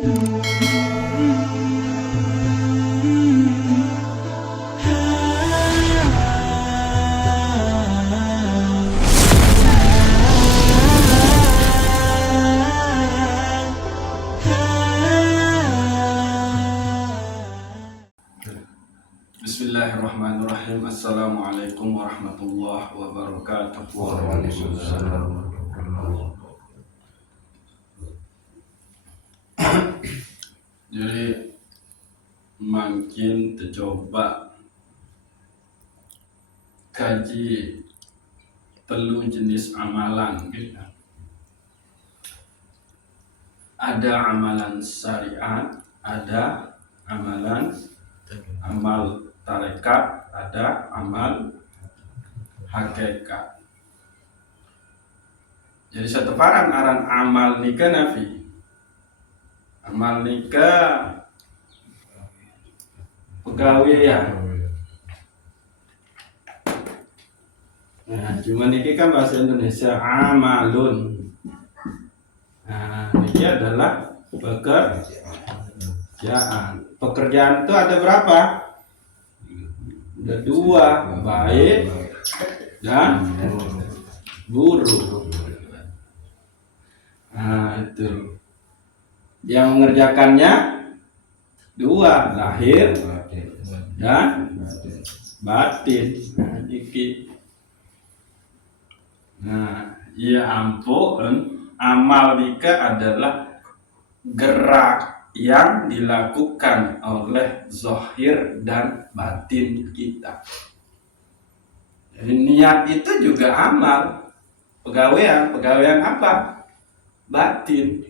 Bismillahirrahmanirrahim. Assalamualaikum warahmatullahi wabarakatuh. Waalaikumsalam. Jadi makin tercoba kaji telu jenis amalan gitu. Ada amalan syariat, ada amalan amal tarekat, ada amal hakikat. Jadi satu parang aran amal nikah nafi. Amal nikah pegawaian. Nah, cuma niki kan bahasa Indonesia amalun. Nah, ini adalah pekerjaan. Pekerjaan itu ada berapa? Ada dua, baik dan buruk. Nah, itu. Yang mengerjakannya dua, lahir dan batin. Nah, iki. Nah, ya ampun, amal nikah adalah gerak yang dilakukan oleh zahir dan batin kita. Jadi niat itu juga amal. Pegawaian apa? Batin.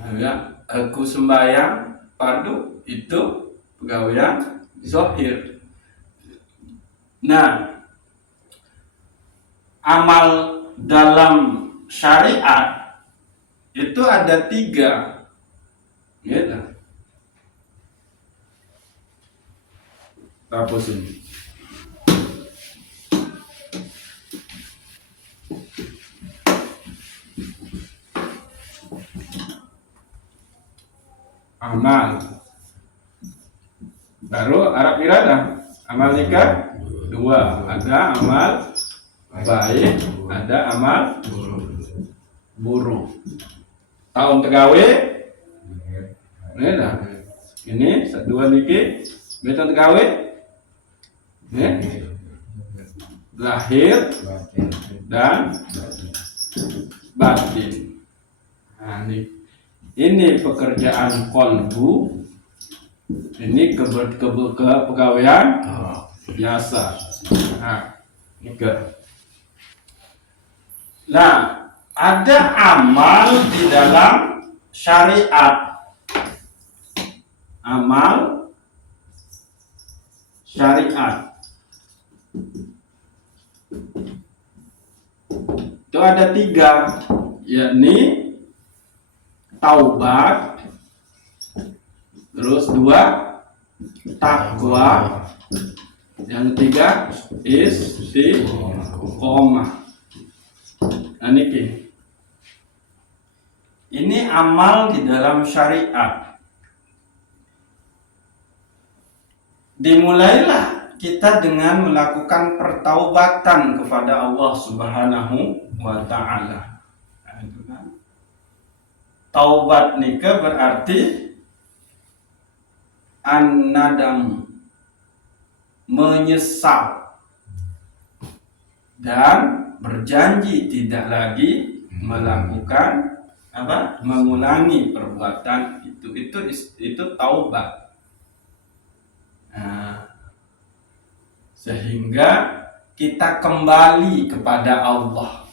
Nah, ya, aku sembahyang fardu itu pegawaian zahir. Nah, amal dalam syariat itu ada 3, gitu. Hapus ini. Amal. Baru Arab iradah. Amal nikah 2. Ada amal baik, ada amal buruk. Tahun tegawe, ini 2 niki, beton tegawe, lahir dan batin. Nah, ini pekerjaan kolbu, ini kepegawaian biasa. Nah, ada amal di dalam syariat. Amal syariat itu ada 3, yakni taubat, terus 2 takwa, yang 3 istiqomah. Nah, ini amal di dalam syariat. Dimulailah kita dengan melakukan pertaubatan kepada Allah Subhanahu wa ta'ala. Nah, itu kan. Taubat nikah berarti an-nadam, menyesal dan berjanji tidak lagi melakukan mengulangi perbuatan itu taubat. Nah, sehingga kita kembali kepada Allah.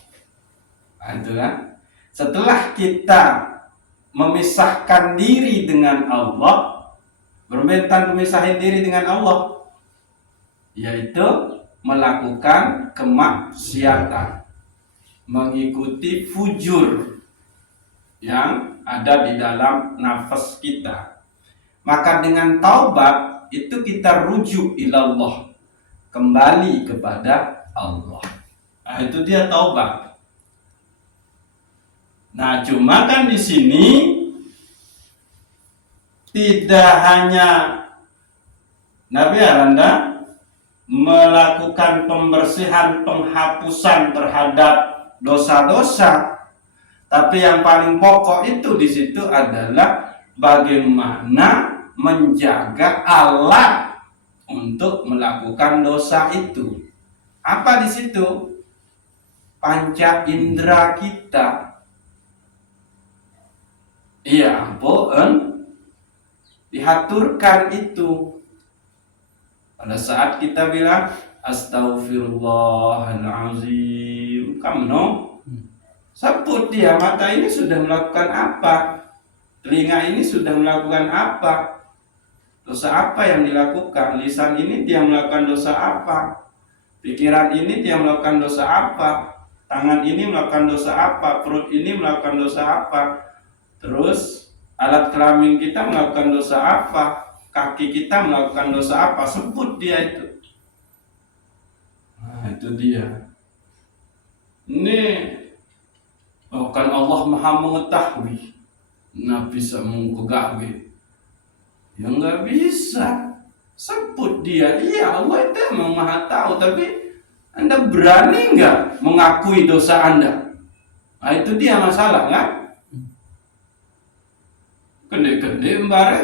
Nah, itu kan. Setelah kita memisahkan diri dengan Allah, berbentan memisahin diri dengan Allah, yaitu melakukan kemaksiatan, mengikuti fujur yang ada di dalam nafas kita. Maka dengan taubat itu kita rujuk ilallah, kembali kepada Allah. Nah, itu dia taubat. Nah, cuma kan di sini tidak hanya Nabi Anda melakukan pembersihan, penghapusan terhadap dosa-dosa, tapi yang paling pokok itu di situ adalah bagaimana menjaga alat untuk melakukan dosa itu. Apa di situ? Panca indera kita. Iya, ampun. Diaturkan itu. Pada saat kita bilang Astaghfirullahaladzim, kamu sebut dia, mata ini sudah melakukan apa, telinga ini sudah melakukan apa, dosa apa yang dilakukan, lisan ini dia melakukan dosa apa, pikiran ini dia melakukan dosa apa, tangan ini melakukan dosa apa, perut ini melakukan dosa apa, terus alat kelamin kita melakukan dosa apa, kaki kita melakukan dosa apa, sebut dia itu. Nah, itu dia. Ini kan Allah Maha mengetahui. Nah, bisa menggawe. Ya nggak bisa. Sebut dia. Iya, Allah itu memang Maha tahu, tapi Anda berani nggak mengakui dosa Anda? Nah, itu dia masalah, kan? Kende-kende mbare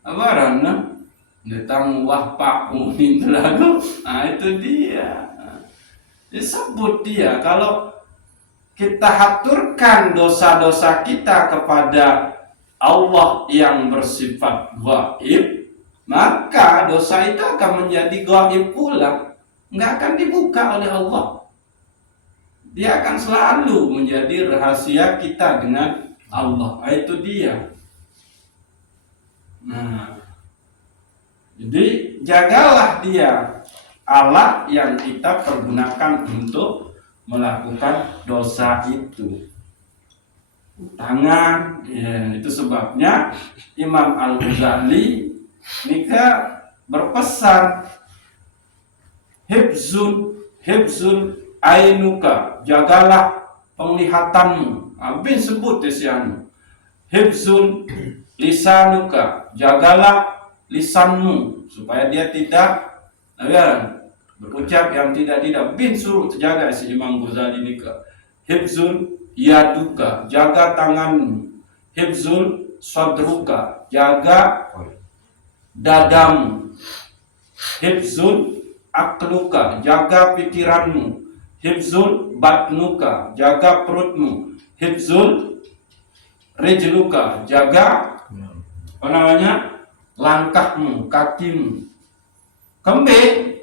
abarana datang wah pak ini lalu, nah itu dia. Disebut dia. Kalau kita haturkan dosa-dosa kita kepada Allah yang bersifat gaib, maka dosa itu akan menjadi gaib pula, nggak akan dibuka oleh Allah. Dia akan selalu menjadi rahasia kita dengan Allah. Nah, itu dia. Nah, jadi jagalah dia, alat yang kita pergunakan untuk melakukan dosa itu. Tangan, ya, itu sebabnya Imam Al-Ghazali nika berpesan, hibzun ainuka, jagalah penglihatanmu. Abin sebut desianu. Hibzun lisanuka, jagalah lisanmu supaya dia tidak berucap yang tidak bin suruh terjaga si Imam Ghazali nika. Hibzul yaduka, jaga tanganmu. Hibzul sadruka, jaga dadamu. Hibzul akluka, jaga pikiranmu. Hibzul batnuka, jaga perutmu. Hibzul rijluka, jaga langkahmu, kakimu. Kembali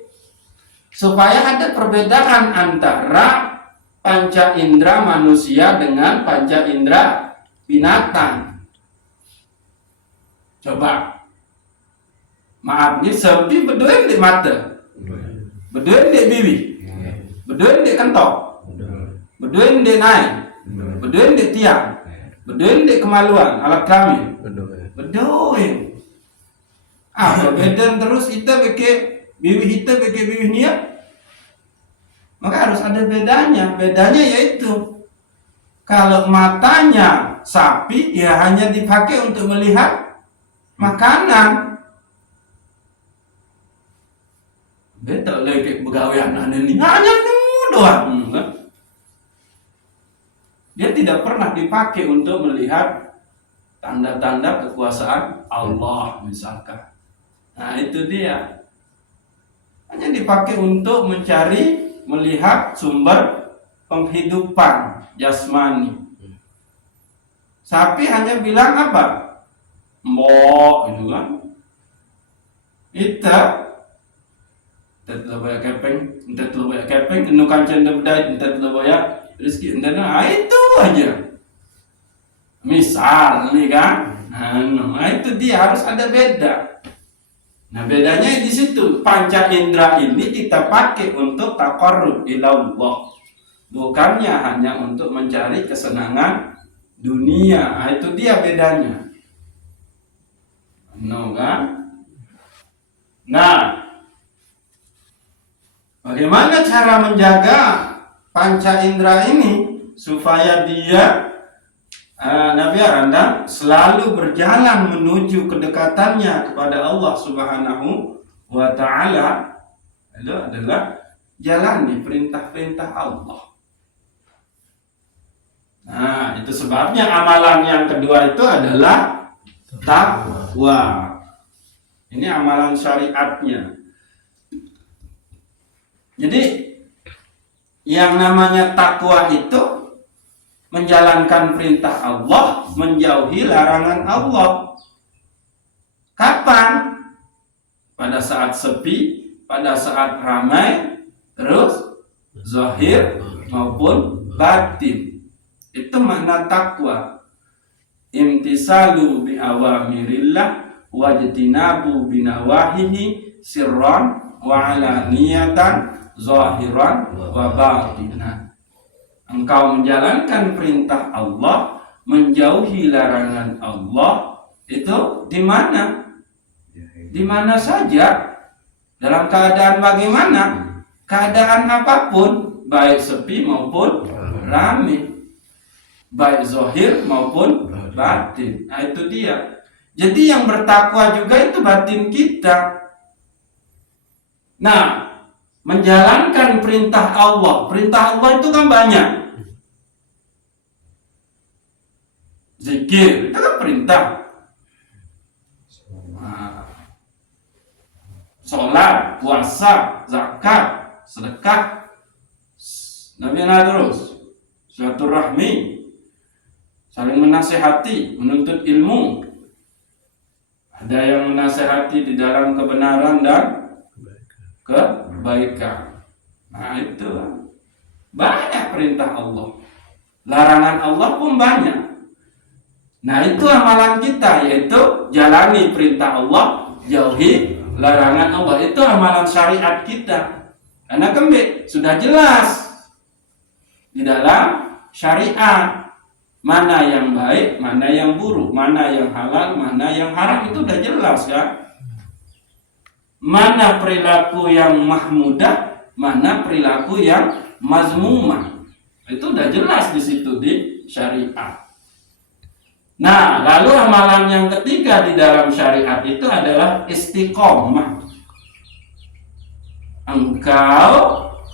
supaya ada perbedaan antara panca indera manusia dengan panca indera binatang. Coba, maaf nih, sepi bedoin di mata, bedoin di bibi, bedoin di kentok, bedoin di naik, bedoin di tiang, bedoin di kemaluan alat kelamin, bedoin. Beda terus kita bikin bibi niat, maka harus ada bedanya. Bedanya yaitu kalau matanya sapi ya hanya dipakai untuk melihat makanan. Beda lagi begawean ini hanya doang. Dia tidak pernah dipakai untuk melihat tanda-tanda kekuasaan Allah misalkan. Nah itu dia. Hanya dipakai untuk mencari, melihat sumber penghidupan jasmani. Sapi hanya bilang apa? Mbok, gitu kan? Kita tetap banyak kepeng, nukan cendem dai, tetap banyak rezeki, nah itu aja. Misal nih kan, nah itu dia harus ada beda. Nah bedanya di situ, panca indera ini kita pakai untuk taqarrub ila Allah, bukannya hanya untuk mencari kesenangan dunia. Nah, itu dia bedanya. Kan? Nah, bagaimana cara menjaga panca indera ini supaya dia Nabi Aranda selalu berjalan menuju kedekatannya kepada Allah Subhanahu wa Ta'ala itu adalah jalani perintah-perintah Allah. Nah, itu sebabnya amalan yang kedua itu adalah takwa. Ini amalan syariatnya. Jadi yang namanya takwa itu menjalankan perintah Allah, menjauhi larangan Allah. Kapan? Pada saat sepi, pada saat ramai, terus zahir maupun batin. Itu makna takwa. Imtisalu bi awamirillah wajtinabu binawahihi sirran wa alaniyatan zahiran wa batinan. Engkau menjalankan perintah Allah, menjauhi larangan Allah, itu di mana? Di mana saja, dalam keadaan bagaimana? Keadaan apapun, baik sepi maupun ramai, baik zahir maupun batin. Nah, itu dia. Jadi yang bertakwa juga itu batin kita. Nah, menjalankan perintah Allah. Perintah Allah itu kan banyak. Zikir itu kan perintah. Nah, sholat, puasa, zakat, sedekah, Nabi terus silaturahmi, saling menasihati, menuntut ilmu. Ada yang menasihati di dalam kebenaran dan kebaikan. Nah, itu banyak perintah Allah. Larangan Allah pun banyak. Nah, itu amalan kita, yaitu jalani perintah Allah, jauhi larangan Allah. Itu amalan syariat kita. Karena kembali sudah jelas di dalam syariat mana yang baik, mana yang buruk, mana yang halal, mana yang haram, itu udah jelas kan? Mana perilaku yang mahmudah, mana perilaku yang mazmumah. Itu udah jelas di situ di syariat. Nah, lalu amalan yang ketiga di dalam syariat itu adalah istiqomah. Engkau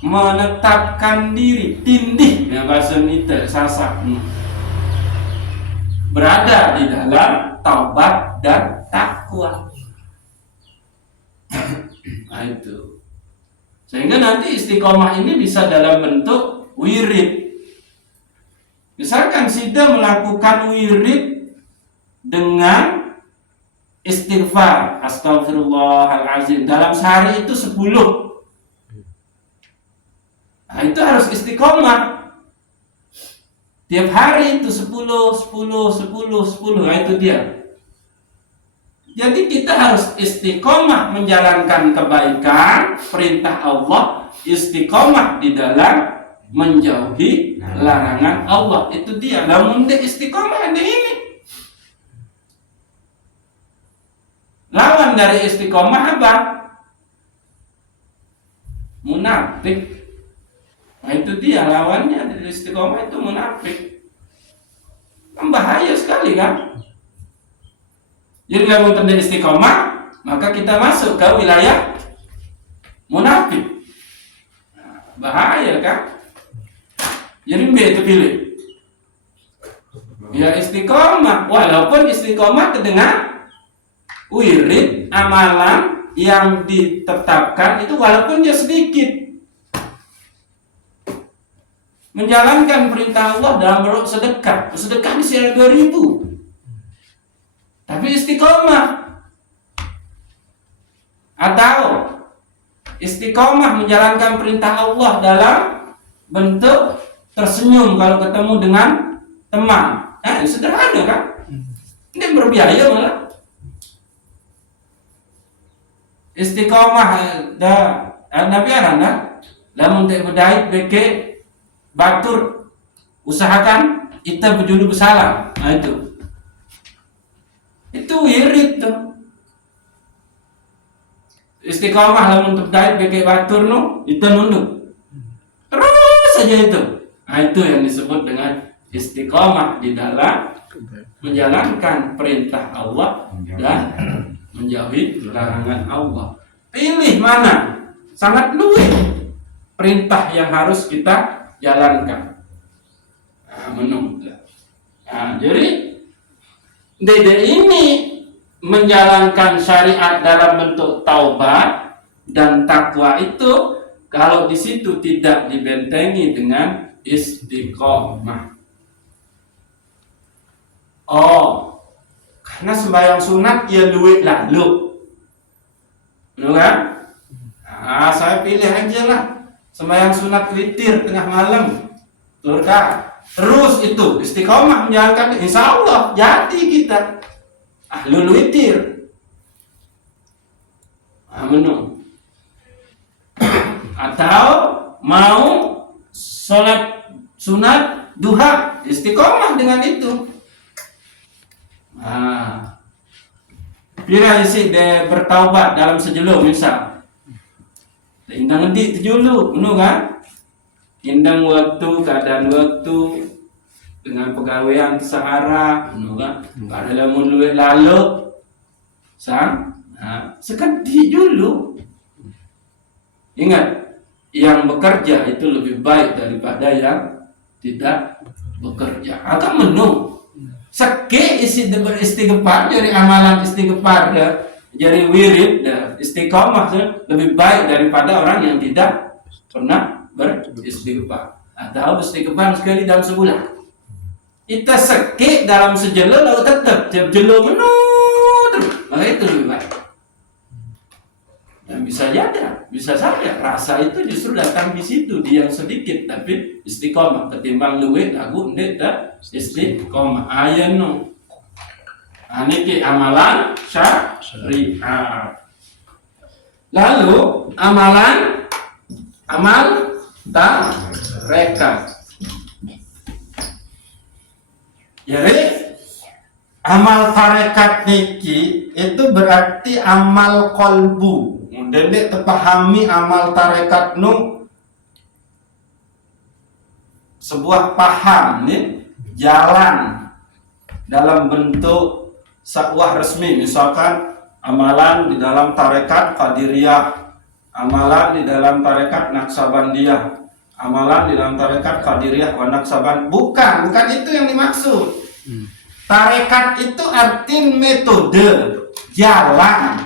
menetapkan diri, tindih, ya bahasa nita, sasak, berada di dalam taubat dan takwa. Nah, itu. Sehingga nanti istiqomah ini bisa dalam bentuk wirid. Misalkan Sida melakukan wirid dengan istighfar, astagfirullahalazim, dalam sehari itu 10. Nah, itu harus istiqomah. Tiap hari itu 10. Nah, itu dia. Jadi kita harus istiqomah menjalankan kebaikan, perintah Allah, istiqomah di dalam menjauhi larangan Allah. Itu dia. Namun istiqomah ada ini. Lawan dari istiqomah apa? Munafik. Nah, itu dia lawannya dari istiqomah, itu munafik. Kan bahaya sekali kan? Jadi kalau terjadi istiqomah, maka kita masuk ke wilayah munafik. Bahaya kan? Jadi itu pilih. Ya istiqomah, walaupun istiqomah terdengar wirid amalan yang ditetapkan itu walaupun dia sedikit. Menjalankan perintah Allah dalam bentuk sedekah. Sedekah di sini 2.000. Tapi istiqomah. Atau istiqomah menjalankan perintah Allah dalam bentuk tersenyum kalau ketemu dengan teman. Nah, sederhana kan? Ini berbiaya malah. Istiqomah Nabi Aranda lamun teh berdait beke batur usahakan kita berjulu bersalam. Nah, itu wirid tuh. Istiqomah lamun berdait beke batur no itu nunduk. Terus saja itu. Nah, itu yang disebut dengan istiqomah di dalam menjalankan perintah Allah dan menjauhi larangan Allah. Pilih mana? Sangat luwih perintah yang harus kita jalankan. Jadi Dede ini menjalankan syariat dalam bentuk taubat dan takwa itu kalau di situ tidak dibentengi dengan istiqomah. Oh, karena sembahyang sunat ya duit lalu, benar kan? Saya pilih aja lah sembahyang sunat witir tengah malam, turka. Terus itu istiqomah menjalankan, insya Allah jadi kita ahlul witir. Atau mau sholat sunat duha, istiqomah dengan itu. Bila isi de bertaubat dalam sejelo misal, indang ngedik tejulu, benar kan? Indang waktu, keadaan waktu dengan pegawaian sehara, kan? Ada lamun luwih lalu, sekedi dulu. Ingat, yang bekerja itu lebih baik daripada yang tidak bekerja. Akan menu, seke isi beristighfar dari amalan istighfar, jadi wirid, istiqomah lebih baik daripada orang yang tidak pernah beristighfar atau beristighfar sekali dalam sebulan. Kita sekik dalam sejelo lalu tetap jelo menurut, maka itu lebih baik. Dan bisa saja rasa itu justru datang di situ, di yang sedikit tapi istiqomah ketimbang luwe lagu ndek dan istiqomah ayano. Niki amalan syariat. Lalu amal tarekat. Jadi amal tarekat niki itu berarti amal kolbu. Dendek terpahami amal tarekat nu sebuah paham nih, jalan dalam bentuk sakwah resmi. Misalkan amalan di dalam tarekat Qadiriyah, amalan di dalam tarekat Naksabandiyah, amalan di dalam tarekat Qadiriyah wa Naksaban. Bukan itu yang dimaksud. Tarekat itu arti metode, jalan.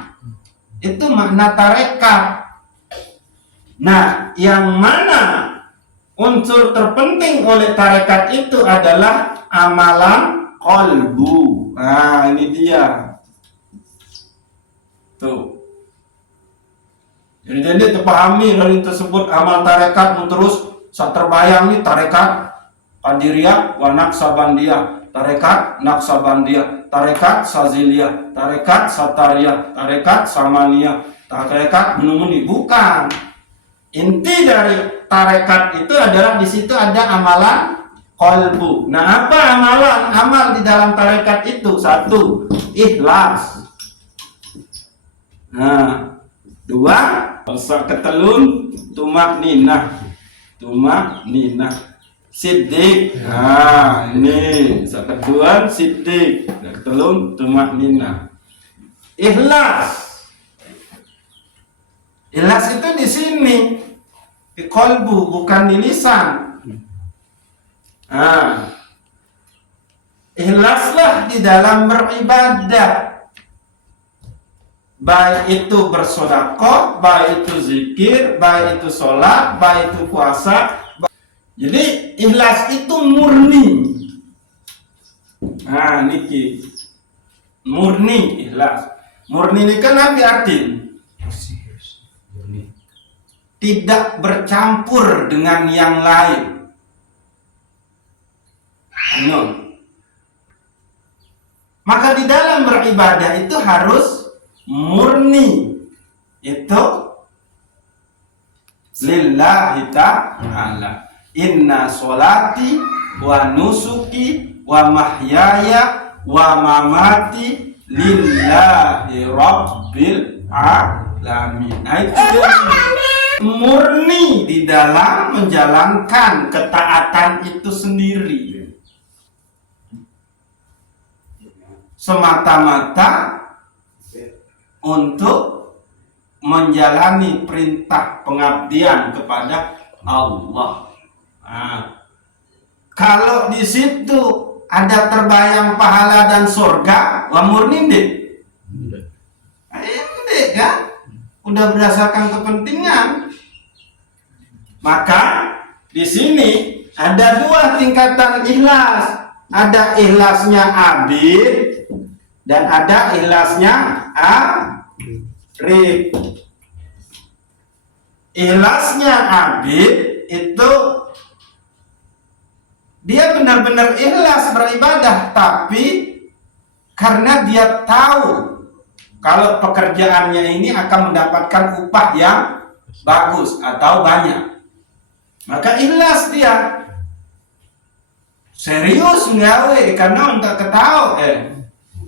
Itu makna tarekat. Nah, yang mana unsur terpenting oleh tarekat itu adalah amalan qalbu. Nah, ini dia. Tuh. Jadi terpahami dari tersebut amal tarekat terus terbayang nih tarekat Qadiriyah wa Naksabandiyah, tarekat Naksabandiyah, tarekat Saziliyah, tarekat Satariyah, tarekat Samaniyah, tarekat Menumuni. Bukan. Inti dari tarekat itu adalah di situ ada amalan qalbu. Nah, apa amalan? Amal di dalam tarekat itu satu, ikhlas. Nah, dua, ketelun, tumak ninah. Siddiq. Nah, ini kedua siddiq. Ketelun tumak ninah. Ikhlas. Ikhlas itu di sini di kolbu, bukan di lisan. Nah, ikhlaslah di dalam beribadah. Baik itu bersedekah, baik itu zikir, baik itu sholat, baik itu puasa. Jadi ikhlas itu murni. Nah, niki murni ikhlas. Murni ini kan apa arti? Tidak bercampur dengan yang lain. Maka di dalam beribadah itu harus murni. Itu lillahi ta'ala. Inna sholati wa nusuki wa mahyaya wa mamati lillahi rabbil alamin. Nah, itu murni di dalam menjalankan ketaatan itu sendiri. semata-mata untuk menjalani perintah pengabdian kepada Allah. Nah, kalau di situ ada terbayang pahala dan surga, wah murni ndek. Ndek kan? Udah berdasarkan kepentingan. Maka di sini ada dua tingkatan ikhlas. Ada ikhlasnya abid dan ada ikhlasnya arif. Ikhlasnya abid itu dia benar-benar ikhlas beribadah, tapi karena dia tahu kalau pekerjaannya ini akan mendapatkan upah yang bagus atau banyak, maka ikhlas dia. Serius nggawe karena untuk ketahu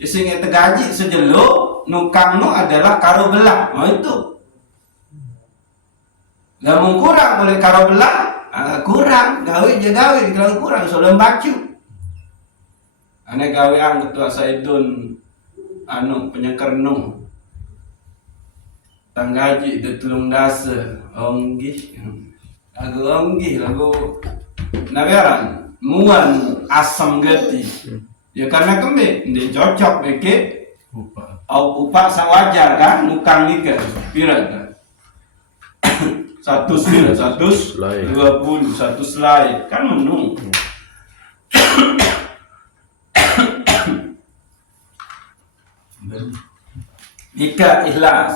sing tegaji sejelo nukang nu adalah karo belah. Oh itu. Gak mau kurang oleh karo belah, kurang gawe aja gawe kalau kurang soalnya bacu. Ane gawe ang ketua Saidun penyekernu. Tanggaji de tulung dasa onggih. Lagu naberan muan asam geti. Ya karena kembe ndek cocok beke upah sawajar kan nukang nikah pira kan. 120 satu selai kan menu. Nikah ikhlas.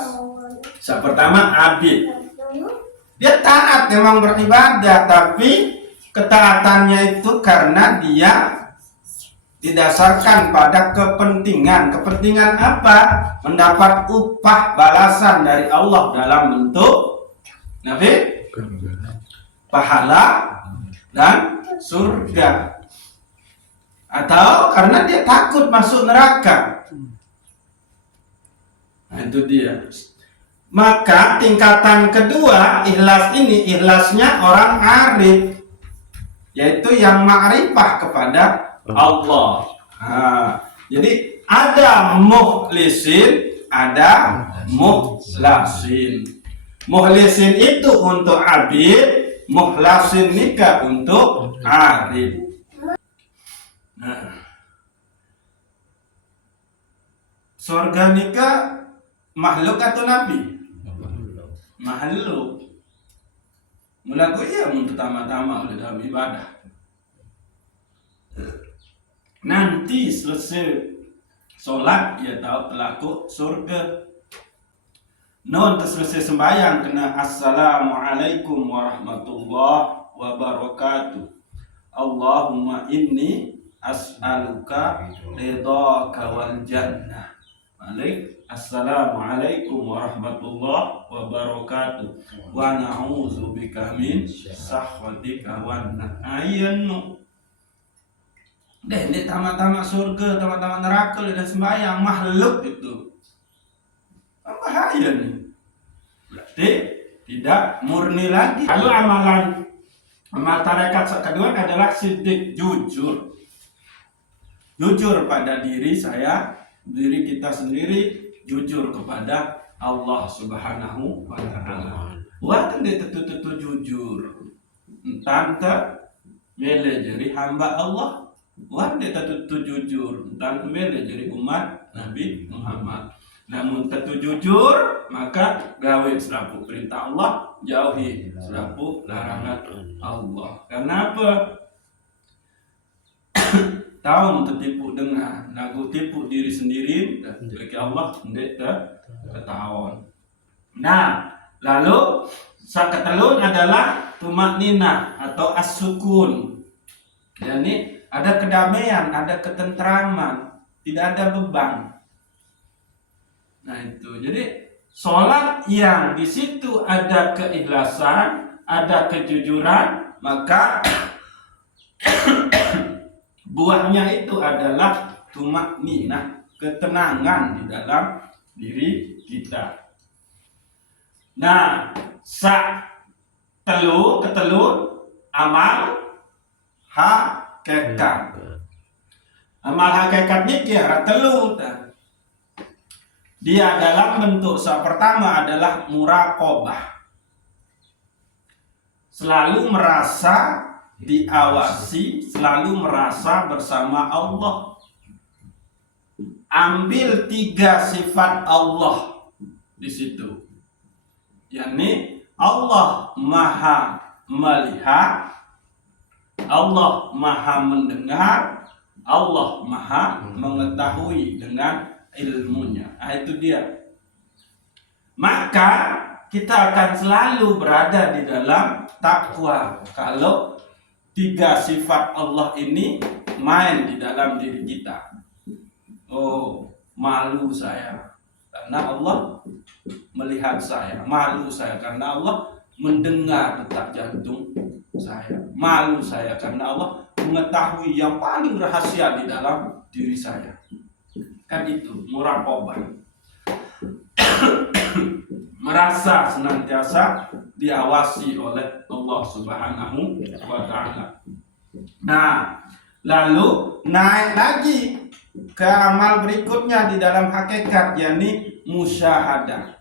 Pertama abid. Dia taat memang beribadah, tapi ketaatannya itu karena dia didasarkan pada kepentingan. Kepentingan apa? Mendapat upah balasan dari Allah dalam bentuk pahala dan surga. Atau karena dia takut masuk neraka. Nah, itu dia. Maka tingkatan kedua ikhlas ini, ikhlasnya orang arif, yaitu yang ma'rifah kepada Allah. Jadi ada mukhlisin, ada mukhlasin. Mukhlisin itu untuk abid, mukhlasin nikah untuk arif. Nah, surga nikah makhluk atau nabi? Makhluk. Mulaku iya pertama-tama oleh dalam ibadah. Nanti selesai sholat ya tahu pelaku surga. Non selesai sembahyang kena assalamualaikum warahmatullahi wabarakatuh. Allahumma inni as'aluka ridhaka wal jannah. Assalamualaikum warahmatullahi wabarakatuh. Wa na'udzubika min sakhatika wan nar. Ayanu. Ini tamat-tamat surga, tamat-tamat neraka dan sembahyang makhluk itu. Bahaya nih. Berarti tidak murni lagi. Lalu amal tarekat kedua adalah siddiq, jujur. Jujur pada diri saya, diri kita sendiri, jujur kepada Allah Subhanahu wa ta'ala. Wah, tentu jujur. Tante mele jadi hamba Allah. Wah, tentu jujur. Tante mele jadi umat Nabi Muhammad. Namun tentu jujur, maka gawe selaku perintah Allah, jauhi selaku larangan Allah. Kenapa? Tahu tertipu dengan lagu tipu diri sendiri, bagi Allah tidak ketahuan. Nah, lalu saketelun adalah tumakninah atau as-sukun. Jadi ada kedamaian, ada ketentraman, tidak ada beban. Nah itu, jadi sholat yang di situ ada keikhlasan, ada kejujuran, maka buahnya itu adalah tumakninah, ketenangan di dalam diri kita. Nah, ketelu amal hakikat. Amal hakikatnya dia telu. Dia dalam bentuk pertama adalah muraqabah. Selalu merasa diawasi, selalu merasa bersama Allah. Ambil 3 sifat Allah di situ. Yakni Allah Maha melihat, Allah Maha mendengar, Allah Maha mengetahui dengan ilmunya. Itu dia. Maka kita akan selalu berada di dalam takwa kalau 3 sifat Allah ini main di dalam diri kita. Oh, malu saya karena Allah melihat saya, malu saya karena Allah mendengar detak jantung saya, malu saya karena Allah mengetahui yang paling rahasia di dalam diri saya. Kan itu muraqabah. Merasa senantiasa diawasi oleh Allah Subhanahu wa ta'ala. Nah, lalu naik lagi ke amal berikutnya di dalam hakikat, yakni musyahadah.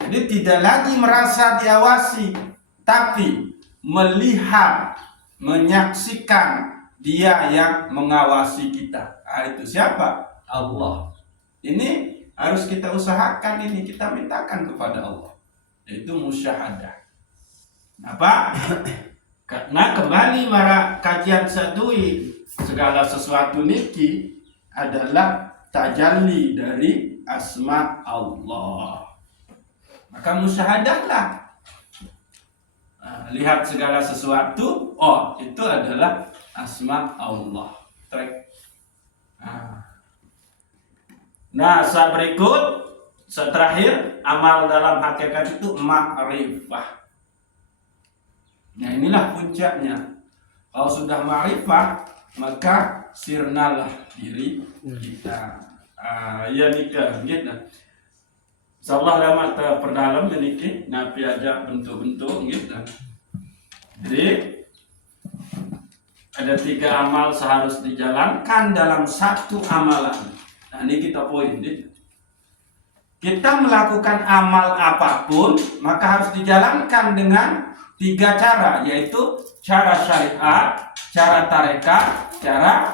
Jadi tidak lagi merasa diawasi, tapi melihat, menyaksikan dia yang mengawasi kita. Itu siapa? Allah. Ini harus kita usahakan, ini kita mintakan kepada Allah, yaitu musyahadah. Apa? Karena kembali mara kajian sadui, segala sesuatu niki adalah tajalli dari asma Allah. Maka musyahadahlah. Lihat segala sesuatu, oh itu adalah asma Allah. Nah, berikut, terakhir, amal dalam hakikat itu ma'rifah. Nah, inilah puncaknya. Kalau sudah ma'rifah, maka sirnalah diri kita. Ya nikah, gitu. Insyaallah lama terperdalam sedikit, nabi ajak bentuk-bentuk, gitu. Jadi ada 3 amal seharus dijalankan dalam satu amalan. Nah, ini kita poin. Kita melakukan amal apapun maka harus dijalankan dengan 3 cara, yaitu cara syariat, cara tarekat, cara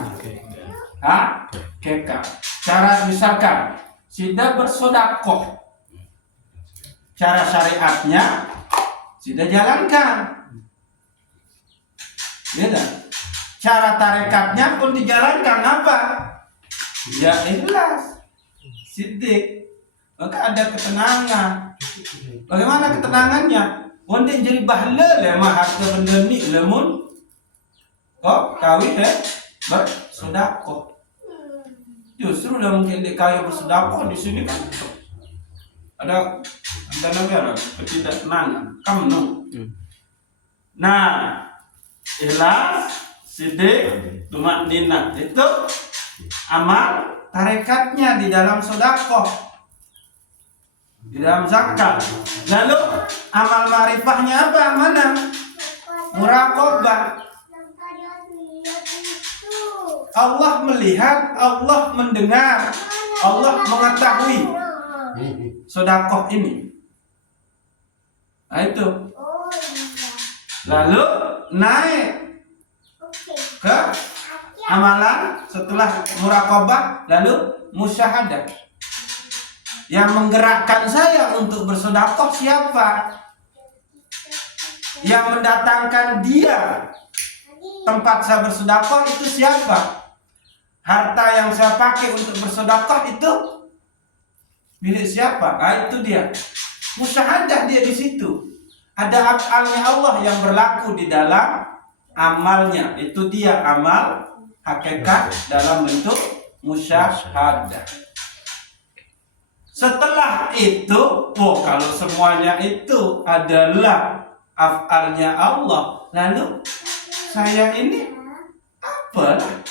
hakikat. Cara misalkan sudah bersedekah, cara syariatnya sudah jalankan, ya kan? Cara tarekatnya pun dijalankan, apa? Ya ikhlas, siddiq, maka ada ketenangan. Bagaimana ketenangannya? Wonde jadi bahlal ya mah harta benda ni lemun kok kawin bersedekah. Justru dah mungkin dia kaya bersedekah di sini kan ada negara ketidaktenangan, kamnu. Nah, ikhlas, siddiq, tumakninah itu amal tarekatnya di dalam sedekah, di dalam zakat. Lalu amal ma'rifahnya apa? Mana? Muraqabah. Allah melihat, Allah mendengar, Allah mengetahui sedekah ini. Nah itu. Lalu naik ke amalan setelah muraqabah, lalu musyahadah. Yang menggerakkan saya untuk bersedekah siapa? Yang mendatangkan dia tempat saya bersedekah itu siapa? Harta yang saya pakai untuk bersedekah itu milik siapa? Itu dia. Musyahadah dia di situ. Ada af'alnya Allah yang berlaku di dalam amalnya. Itu dia amal hakikat dalam bentuk musyahadah. Setelah itu, kalau semuanya itu adalah af'alnya Allah, lalu saya ini apalah?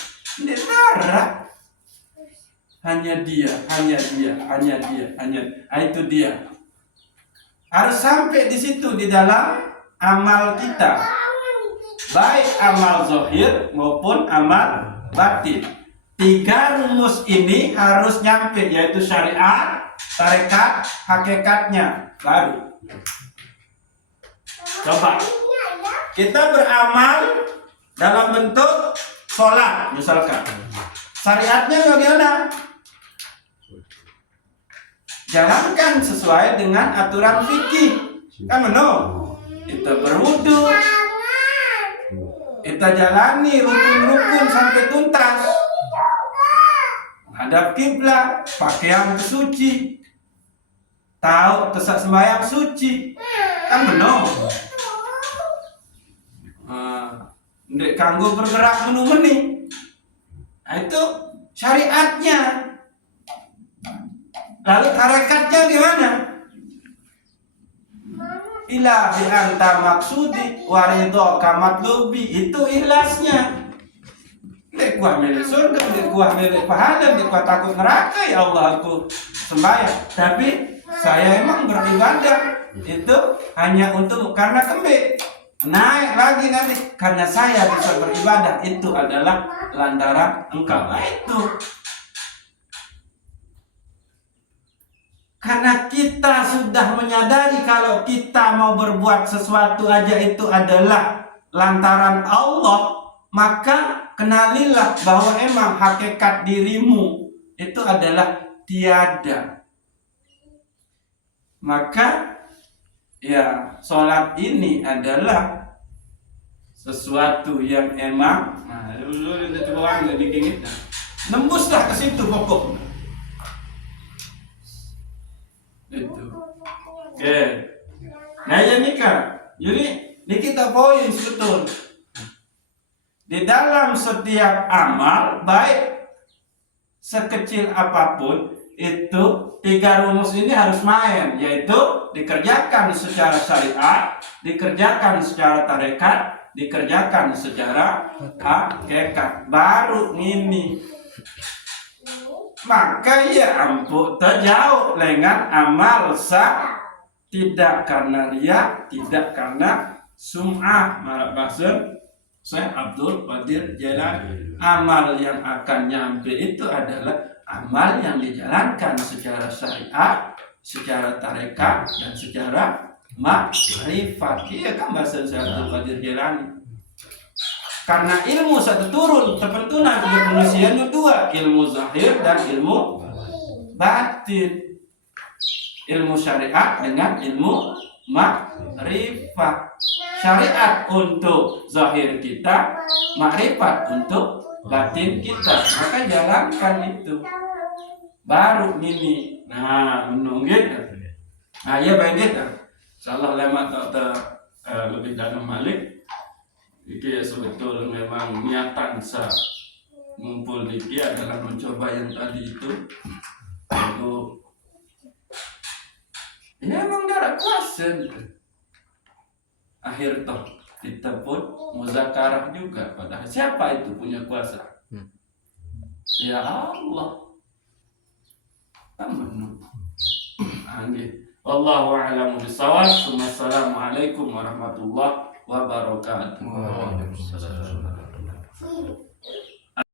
Ini darah. Hanya dia. Itu dia. Harus sampai di situ di dalam amal kita. baik amal zahir maupun amal batin. 3 rumus ini harus nyampe, yaitu syariat, tarekat, hakikatnya baru. Coba kita beramal dalam bentuk sholat misalkan, syariatnya bagaimana? Jalankan sesuai dengan aturan fikih, kan benar? Kita berwudu, kita jalani rukun-rukun sampai tuntas, hadap kiblat, pakaian suci, tahu tesak sembahyang suci, kan benar? Ndek kanggo bergerak menu-meni. Nah, itu syariatnya. Lalu tarekatnya gimana? Ilahi anta maksudi waridho kamat lubi, itu ikhlasnya. Ndek gua milik surga, ndek gua milik pahala, ndek gua takut neraka, ya Allah aku sembahyang. Tapi saya emang beribadah itu hanya untuk karena kembali naik lagi nanti karena saya bisa beribadah, itu adalah lantaran engkau. Nah, itu karena kita sudah menyadari kalau kita mau berbuat sesuatu aja itu adalah lantaran Allah, maka kenalilah bahwa emang hakikat dirimu itu adalah tiada. Maka ya, sholat ini adalah sesuatu yang emang, nembuslah ke situ pokok. Itu. Oke. Nah ya nikah. Jadi ini kita poin sebetulnya. Di dalam setiap amal, baik sekecil apapun, itu 3 rumus ini harus main, yaitu dikerjakan secara syariat, dikerjakan secara tarekat, dikerjakan secara hakikat. Baru ini. Maka ya ampun terjauh dengan amal sah, tidak karena riya, tidak karena sum'ah. Maksud Syekh Abdul Qadir Jailani, amal yang akan nyampe itu adalah amal yang dijalankan secara syariat, secara tarekat, dan secara makrifat. Iya kan bahasa Syekh Abdul Qadir Jailani. Karena ilmu satu turun terpentunan di manusianya 2, ilmu zahir dan ilmu batin, ilmu syariat dengan ilmu makrifat. Syariat untuk zahir kita, makrifat untuk batin kita. Maka jalankan itu. Baru ini. Nah, menunggit. Nah, ya baik gitu. Insyaallah lemak lebih dalam balik. Iki ya sebetulnya memang niatan sa ngumpul di adalah mencoba yang tadi itu. Ya emang darah kuasa. Akhir toh kita pun muzakarah juga. Padahal siapa itu punya kuasa? Ya Allah. Amin. Wallahu a'lamu bishawab. Wassalamualaikum warahmatullahi wabarakatuh. Waalaikumsalam warahmatullahi wabarakatuh.